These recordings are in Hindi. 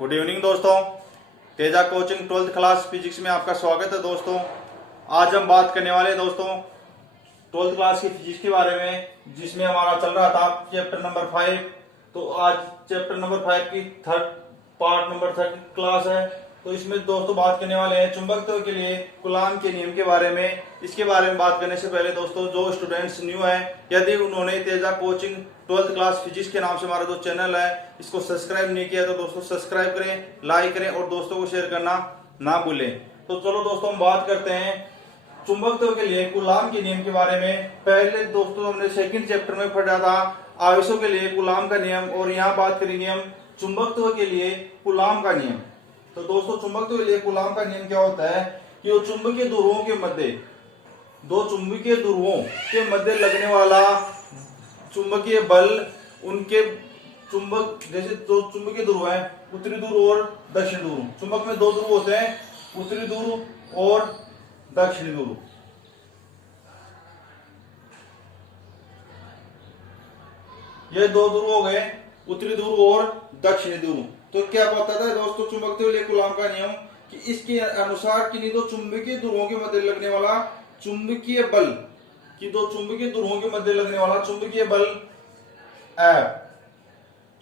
गुड इवनिंग दोस्तों। Teja coaching 12th class physics में आपका स्वागत है दोस्तों। आज हम बात करने वाले हैं दोस्तों 12th क्लास की फिजिक्स के बारे में, जिसमें हमारा चल रहा था चैप्टर नंबर 5। तो आज चैप्टर नंबर 5 की पार्ट नंबर 3 क्लास है। तो इसमें दोस्तों बात करने वाले हैं चुंबकत्व के लिए कूलॉम के नियम के बारे में। इसके बारे में बात करने से पहले दोस्तों, जो स्टूडेंट्स न्यू है, यदि उन्होंने Teja coaching 12th class physics के नाम से हमारा जो चैनल है इसको सब्सक्राइब नहीं किया तो दोस्तों सब्सक्राइब करें, लाइक करें और दोस्तों को शेयर करना ना भूलें। तो चलो दोस्तों हम बात करते हैं चुंबकत्व के लिए कूलॉम के नियम के बारे में। पहले दोस्तों हमने सेकंड चैप्टर में पढ़ा था आवेशों के लिए कूलॉम का नियम, और यहाँ बात करेंगे हम चुंबकत्व के लिए कूलॉम का नियम। तो दोस्तों चुंबकत्व के लिए कूलॉम का नियम क्या होता है कि वो चुंबकीय ध्रुवों के मध्य, दो चुंबकीय ध्रुवों के मध्य लगने वाला चुंबकीय बल, उनके चुंबक जैसे दो चुंबकीय ध्रुव है, उत्तरी ध्रुव और दक्षिण ध्रुव। चुंबक में दो ध्रुव होते हैं, उत्तरी ध्रुव और दक्षिणी ध्रुव। ये दो ध्रुव हो गए, उत्तरी ध्रुव और दक्षिणी ध्रुव। तो क्या बताता है दोस्तों चुंबकत्व के लिए कूलॉम का नियम कि इसके अनुसार किन्हीं दो चुंबकीय ध्रुवों के मध्य लगने वाला चुंबकीय बल, कि दो चुंबकीय ध्रुवों के मध्य लगने वाला चुंबकीय बल F,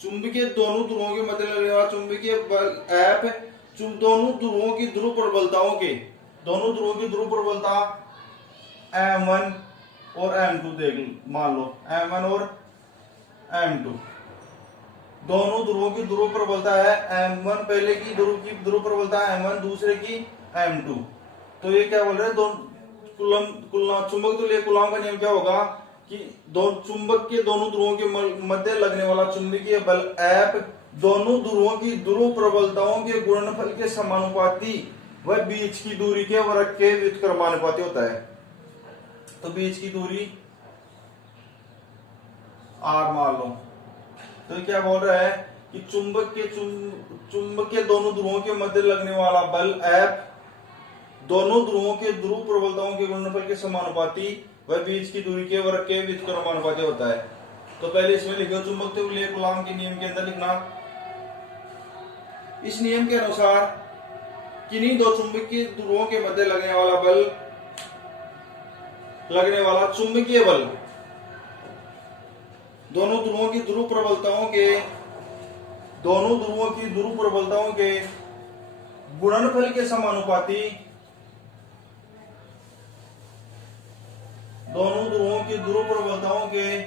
चुंबकीय दोनों ध्रुवों के मध्य लगने वाला चुंबकीय बल F, दोनों ध्रुवों की ध्रुव प्रबलताओं के, दोनों ध्रुवों की ध्रुव प्रबलता M1 और M2 देख मान लो, M1 और M2 दोनों ध्रुवों की ध्रुव प्रबलता है M1, पहले की ध्रुव प्रबलता M1, दूसरे की M2। तो ये क्या बोल रहे हैं, चुंबक के लिए कूलॉम का नियम क्या होगा कि दो चुंबक के दोनों ध्रुवों के मध्य लगने वाला चुंबकीय बल F दोनों ध्रुवों की ध्रुव प्रबलताओं के गुणनफल के समानुपाती व बीच की दूरी के वर्ग के व्युत्क्रमानुपाती होता है। तो बीच की दूरी R मान लो। तो क्या बोल रहा है कि चुंबक के दोनों ध्रुवों के मध्य लगने वाला बल F दोनों ध्रुवों के ध्रुव प्रबलताओं के गुणनफल के समानुपाती व बीच की दूरी के वर्ग के व्युत्क्रमानुपाती होता है। तो पहले इसमें लिखो चुंबकत्व के लिए कूलॉम के नियम के अंदर लिखना, इस नियम के अनुसार किन्हीं दो चुंबकीय ध्रुवों के मध्य लगने वाला चुंबकीय बल दोनों ध्रुवों की ध्रुव प्रबलताओं के गुणनफल के समानुपाती, दोनों ध्रुवों की ध्रुव प्रबलताओं के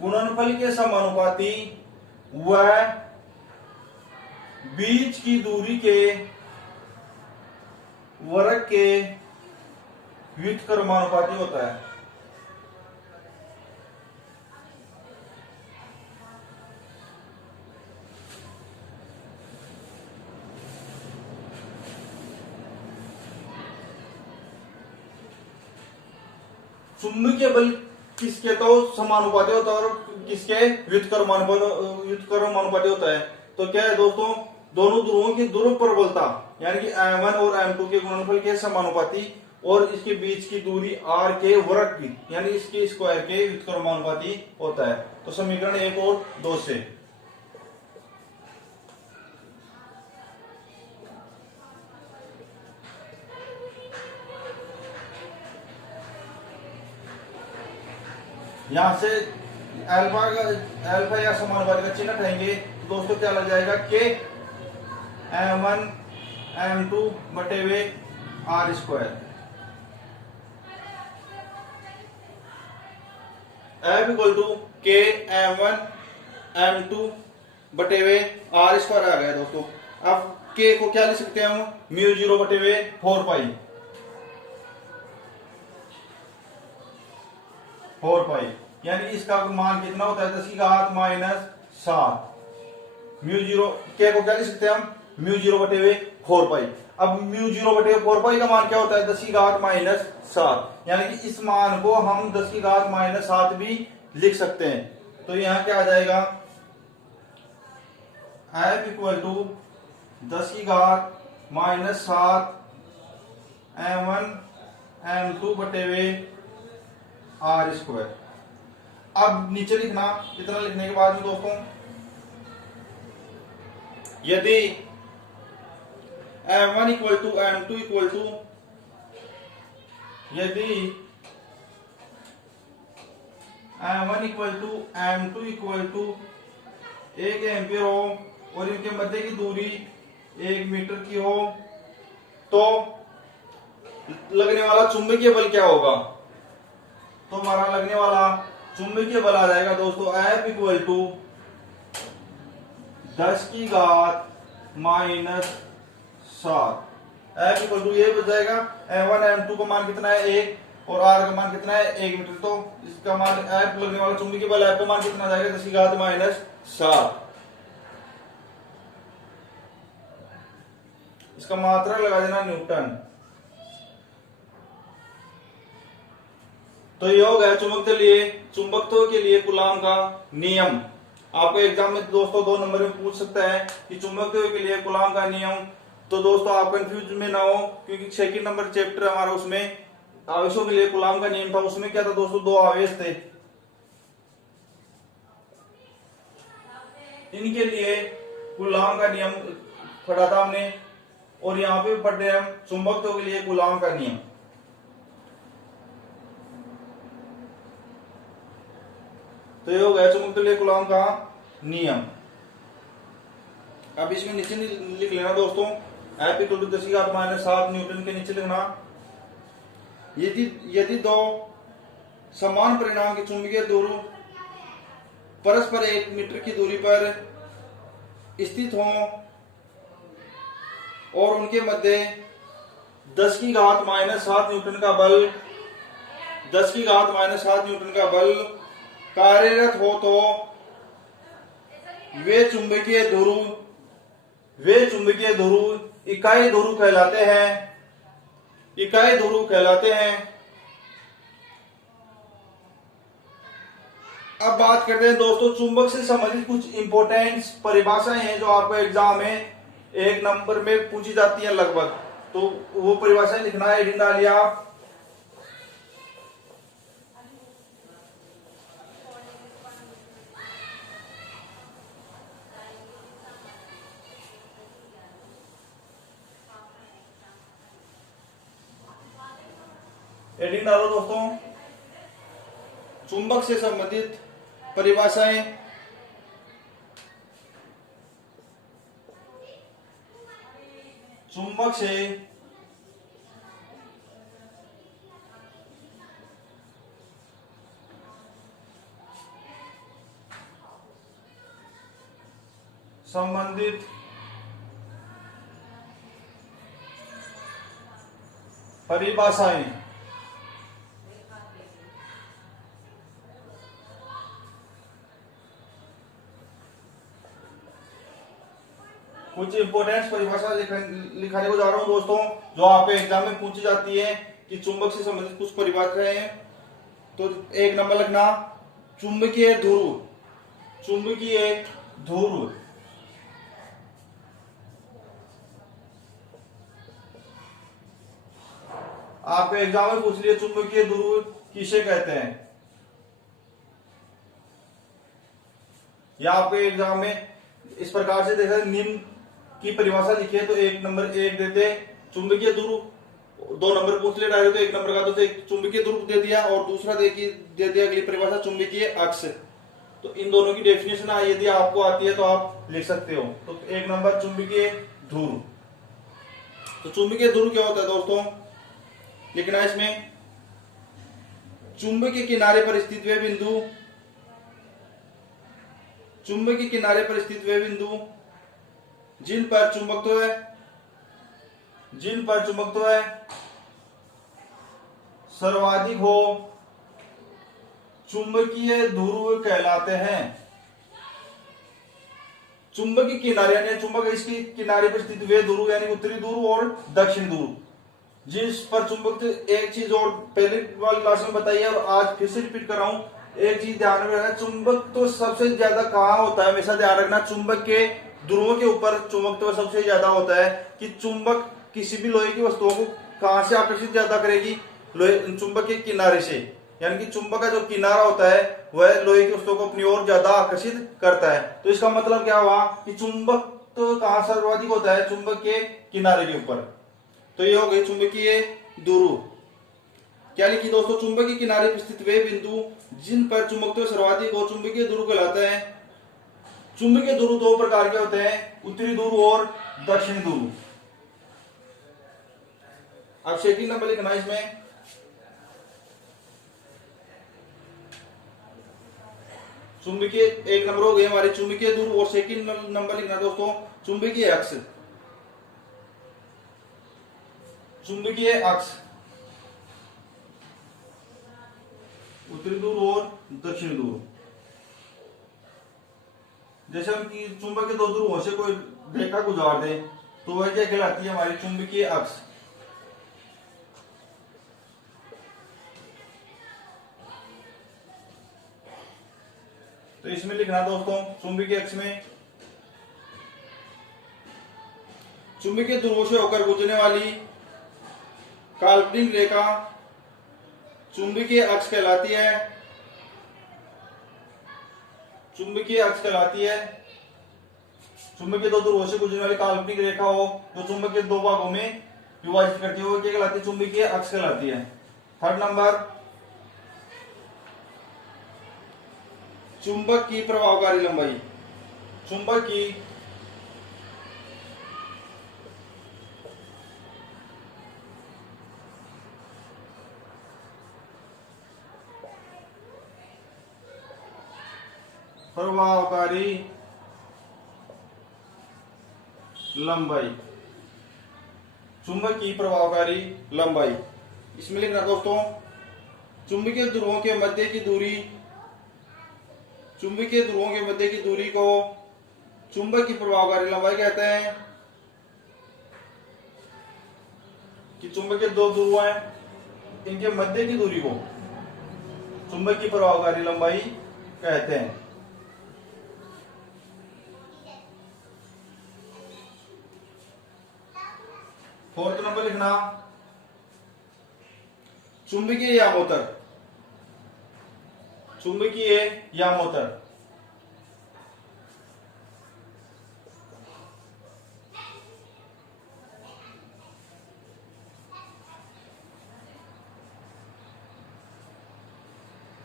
गुणनफल के समानुपाती व बीच की दूरी के वर्ग के व्युत्क्रमानुपाती होता है। चुंबकीय बल किसके तो समानुपाती होता है और किसके व्युत्क्रमानुपाती होता है। तो क्या है दोस्तों, दोनों ध्रुवों की ध्रुव प्रबलता यानी कि M1 और M2 के गुणनफल के समानुपाती और इसके बीच की दूरी R के वर्ग की यानी इसके स्क्वायर के व्युत्क्रमानुपाती होता है। तो समीकरण 1 और 2 से यहां से अल्फा या समानुपाती का चिन्ह हटाएंगे तो दोस्तों क्या लग जाएगा के M1 M2 बटे वे R square. F equal to K M1 M2 बटे वे R स्क्वायर आ गया दोस्तों। अब के को क्या लिख सकते हैं हम, μ0 बटे वे 4 पाई, यानी इसका मान कितना होता है 10 की घात -7। μ0 के को क्या लिख सकते हैं हम, μ0 बटे वे 4 पाई। अब μ0 बटे 4 पाई का मान क्या होता है 10 की घात -7, यानी कि इस मान को हम 10 की घात -7 भी लिख सकते हैं। तो यहां क्या आ जाएगा, F इक्वल टू 10 की घात -7 M1 M2 बटे वे R स्क्वायर। अब नीचे लिखना, इतना लिखने के बाद में दोस्तों, यदि M1 equal to M2 equal to, यदि M1 equal to M2 equal to 1 ampere हो और इनके मध्य की दूरी 1 मीटर की हो, तो लगने वाला चुंबकीय बल क्या होगा? तो हमारा लगने वाला चुंबकीय बल आ जाएगा दोस्तों F इक्वल टू 10 की घात माइनस 7। F इक्वल टू ये बच जाएगा, M1 M2 का मान कितना है 1 और R का मान कितना है 1 मीटर, तो इसका मान F लगने वाला चुंबकीय बल F का मान कितना जाएगा 10 की घात माइनस 7। इसका मात्रा लगा देना न्यूटन। तो ये हो गया चुंबकत्व के लिए कूलॉम का नियम। आपको एग्जाम में दोस्तों 2 नंबर में पूछ सकता है कि चुंबकत्व के लिए कूलॉम का नियम। तो दोस्तों आप कंफ्यूज में ना हो, क्योंकि 6 नंबर चैप्टर हमारा उसमें आवेशों के लिए कूलॉम का नियम था। उसमें क्या था दोस्तों, 2 आवेश थे, इनके लिए कूलॉम का नियम पढ़ा था हमने, और यहाँ पे पढ़ रहे हैं हम चुंबकत्व के लिए कूलॉम का नियम। तो ये हो गया चुंबकत्व के लिए कूलॉम का नियम। अब इसमें नीचे लिख लेना दोस्तों, F इक्वल टू 10 की घात माइनस 7 न्यूटन के नीचे लिखना, यदि 2 समान परिमाण की चुंबकीय दूरी परस्पर 1 मीटर की दूरी पर स्थित हों और उनके मध्य 10 की घात माइनस 7 न्यूटन का बल 10 की घात माइनस 7 न्यूटन का बल कार्यरत हो, तो वे चुंबकीय ध्रुव इकाई ध्रुव कहलाते हैं। अब बात करते हैं दोस्तों चुंबक से संबंधित कुछ इंपॉर्टेंट परिभाषाएं हैं जो आपको एग्जाम में 1 नंबर में पूछी जाती है लगभग। तो वो परिभाषाएं लिखना है, हेडिंग डालिए आप। हेडिंग डालो दोस्तों, चुंबक से संबंधित परिभाषाएं। चुंबक से संबंधित परिभाषाएं। कुछ इंपोर्टेंट परिभाषा लिखाने को जा रहा हूं दोस्तों, जो आप एग्जाम में पूछी जाती है कि चुंबक से संबंधित कुछ परिभाषाएं हैं। तो 1 नंबर लिखना, चुंबकीय ध्रुव। आपको एग्जाम में पूछ लिया चुंबकीय ध्रुव किसे कहते हैं, या आपको एग्जाम में इस प्रकार से देखा निम्न की परिभाषा लिखी है, तो 1 नंबर 1 देते चुंबकीय ध्रुव। 2 नंबर पूछ लिया डायरेक्ट, तो 1 नंबर का तो एक चुंबकीय ध्रुव दे दिया और दूसरा दे दिया अगली परिभाषा चुंबकीय अक्ष। तो इन दोनों की डेफिनेशन यदि आपको आती है तो आप लिख सकते हो। तो 1 नंबर चुंबकीय ध्रुव। तो चुंबकीय ध्रुव क्या होता है दोस्तों, लिखना है इसमें, चुंबकीय किनारे पर स्थित वे बिंदु जिन पर चुंबकत्व सर्वाधिक हो, चुंबकीय ध्रुव कहलाते हैं। चुंबकीय किनारे यानी चुंबक इसकी किनारे पर स्थित वे ध्रुव यानी उत्तरी ध्रुव और दक्षिण ध्रुव, जिस पर चुंबक। एक चीज और पहले वाली क्लास में बताई है और आज फिर से रिपीट कर रहा हूं, एक चीज ध्यान में रखना, चुंबक तो सबसे ज्यादा कहां होता है, हमेशा ध्यान रखना, चुंबक के ध्रुवों के ऊपर चुंबक तो सबसे ज्यादा होता है। कि चुंबक किसी भी लोहे की वस्तुओं को कहां से आकर्षित ज्यादा करेगी, लोहे चुंबक के किनारे से। यानी कि चुंबक का जो किनारा होता है वह लोहे की वस्तुओं को अपनी ओर ज्यादा आकर्षित करता है। तो इसका मतलब क्या हुआ कि चुंबक तो कहां सर्वाधिक होता है, चुंबक के किनारे के ऊपर। तो ये हो गई चुंबकीय ध्रुव। क्या लिखी दोस्तों, चुंबक के किनारे पर स्थित वे बिंदु जिन पर चुंबकत्व सर्वाधिक हो चुंबकीय ध्रुव कहलाते हैं। चुंबकीय ध्रुव दो प्रकार के होते हैं, उत्तरी ध्रुव और दक्षिणी ध्रुव। अब सेकंड नंबर लिखना इसमें, चुंबकीय एक नंबर हो गई हमारी चुंबकीय ध्रुव, और सेकंड नंबर लिखना दोस्तों चुंबकीय अक्ष। चुंबकीय अक्ष उत्तरी ध्रुव और दक्षिणी ध्रुव। जैसे हम कि चुंबक के दो ध्रुवों से कोई रेखा गुजार दे तो वह क्या कहलाती है, हमारी चुंबकीय अक्ष। तो इसमें लिखना दोस्तों चुंबकीय अक्ष में चुंबकीय ध्रुवों से होकर गुजरने वाली काल्पनिक रेखा चुंबकीय अक्ष कहलाती है। चुंबकीय अक्ष कहलाती है। चुंबकीय दो ध्रुवों से गुजरने वाली काल्पनिक रेखा हो जो चुंबक के दो भागों में विभाजित करती है वो क्या कहलाती है, चुंबकीय अक्ष कहलाती है। थर्ड नंबर, चुंबक की प्रभावकारी लंबाई। चुंबक की प्रभावकारी लंबाई। चुंबक की प्रभावकारी लंबाई इसमें लिखना दोस्तों चुंबकीय ध्रुवों के मध्य की दूरी, चुंबकीय ध्रुवों के मध्य की दूरी को चुंबक की प्रभावकारी लंबाई कहते हैं। कि चुंबक के दो ध्रुव हैं, इनके मध्य की दूरी को चुंबक की प्रभावकारी लंबाई कहते हैं। फोर्थ नंबर लिखना चुंबकीय यामोत्तर। चुंबकीय यामोत्तर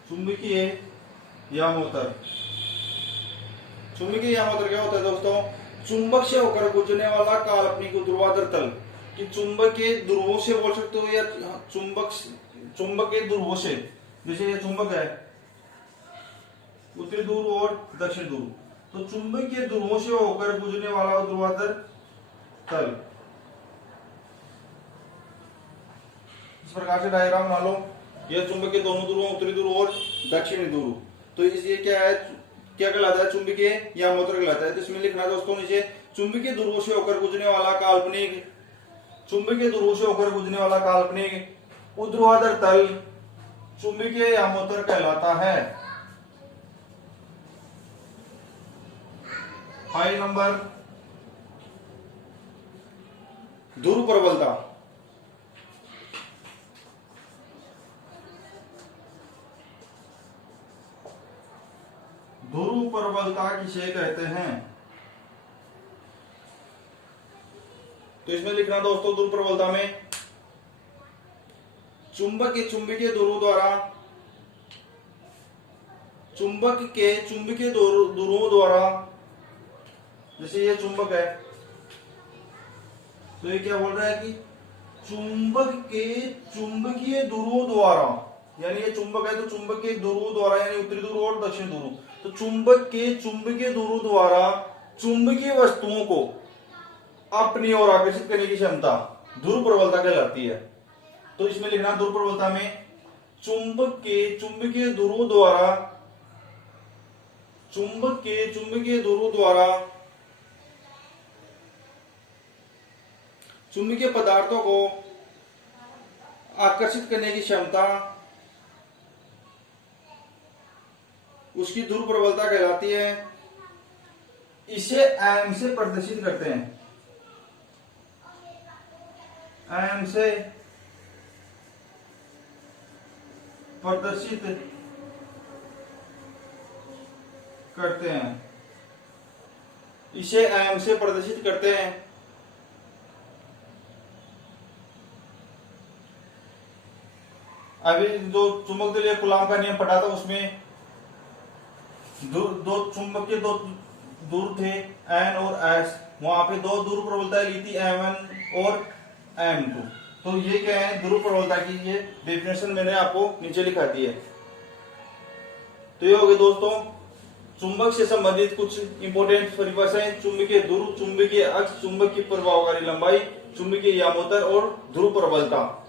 चुंबकीय यामोत्तर चुंबकीय यामोत्तर क्या होता है दोस्तों, चुंबक से होकर गुजरने वाला काल्पनिक ध्रुवाधर तल। कि चुंबक के ध्रुवों से बोल सकते हो या चुंबक के ध्रुवों से, जैसे ये चुंबक है उत्तरी ध्रुव और दक्षिण ध्रुव, तो चुंबक के ध्रुवों से होकर गुजरने वाला ध्रुवाधर तल। इस प्रकार से डायग्राम बना लो। यह चुंबक के दोनों ध्रुवों उत्तरी ध्रुव और दक्षिणी ध्रुव। तो ये क्या है, क्या कहलाता है, चुंबकीय यामोत्तर कहलाता है। तो इसमें लिखना दोस्तों नीचे चुंबकीय ध्रुवों से होकर गुजरने वाला काल्पनिक, चुंबकीय ध्रुवों से होकर गुजरने वाला काल्पनिक ऊर्ध्वाधर तल चुंबकीय यामोत्तर कहलाता है। 5 नंबर, ध्रुव प्रबलता। ध्रुव प्रबलता किसे कहते हैं, तो इसमें लिखना दोस्तों ध्रुव प्रबलता में चुंबक के चुंबकीय ध्रुव द्वारा, चुंबक के चुंबकीय ध्रुवों द्वारा, जैसे ये चुंबक है तो ये क्या बोल रहा है कि चुंबक के चुंबकीय ध्रुवों द्वारा, यानी ये चुंबक है तो चुंबक के ध्रुवों द्वारा यानी उत्तरी ध्रुव और दक्षिण ध्रुव, तो चुंबक के चुंबकीय ध्रुव द्वारा चुंबकीय वस्तुओं को अपनी ओर आकर्षित करने की क्षमता ध्रुव प्रबलता कहलाती है। तो इसमें लिखना ध्रुव प्रबलता में चुंबक के चुंबकीय ध्रुव द्वारा, चुंबक के चुंबकीय ध्रुव द्वारा चुंबकीय पदार्थों को आकर्षित करने की क्षमता उसकी ध्रुव प्रबलता कहलाती है। इसे एम से प्रदर्शित करते हैं, एम से प्रदर्शित करते हैं, इसे एम से प्रदर्शित करते हैं। अभी जो चुंबक द्वितीय कूलाम का नियम पढ़ा था उसमें दो चुंबक के दो दूर थे एन और एस, वहां पे दो ध्रुव प्रबलताएं ली थी M1 और M2। तो ये क्या है ध्रुव प्रबलता की, ये डेफिनेशन मैंने आपको नीचे लिखा दी है। तो ये हो गए दोस्तों चुंबक से संबंधित कुछ इंपोर्टेंट परिभाषाएं। चुंबकीय ध्रुव, चुंबकीय अक्ष, चुंबक की प्रभावकारी लंबाई, चुंबकीय यामोत्तर और ध्रुव प्रबलता।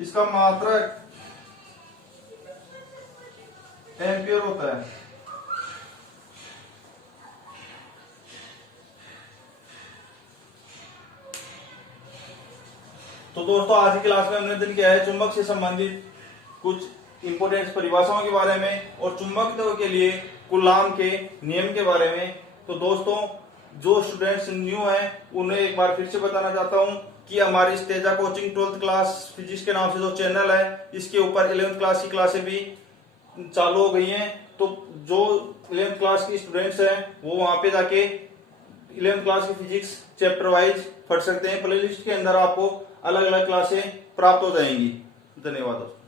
इसका मात्रक एम्पियर होता है। तो दोस्तों आज की क्लास में हमने दिन किया है चुंबक से संबंधित कुछ इंपोर्टेंट परिभाषाओं के बारे में और चुंबकत्व के लिए कूलाम के नियम के बारे में। तो दोस्तों जो स्टूडेंट्स न्यू हैं उन्हें एक बार फिर से बताना चाहता हूं कि हमारी इस Teja coaching 12th class physics के नाम से जो चैनल है इसके ऊपर 11th क्लास की क्लासें भी चालू हो गई हैं। तो जो 11th क्लास की स्टूडेंट्स हैं वो वहां पे जाके 11th क्लास की फिजिक्स चैप्टर वाइज पढ़ सकते हैं। प्लेलिस्ट के अंदर आपको अलग अलग क्लासें प्राप्त हो जाएंगी। धन्यवाद दोस्तों।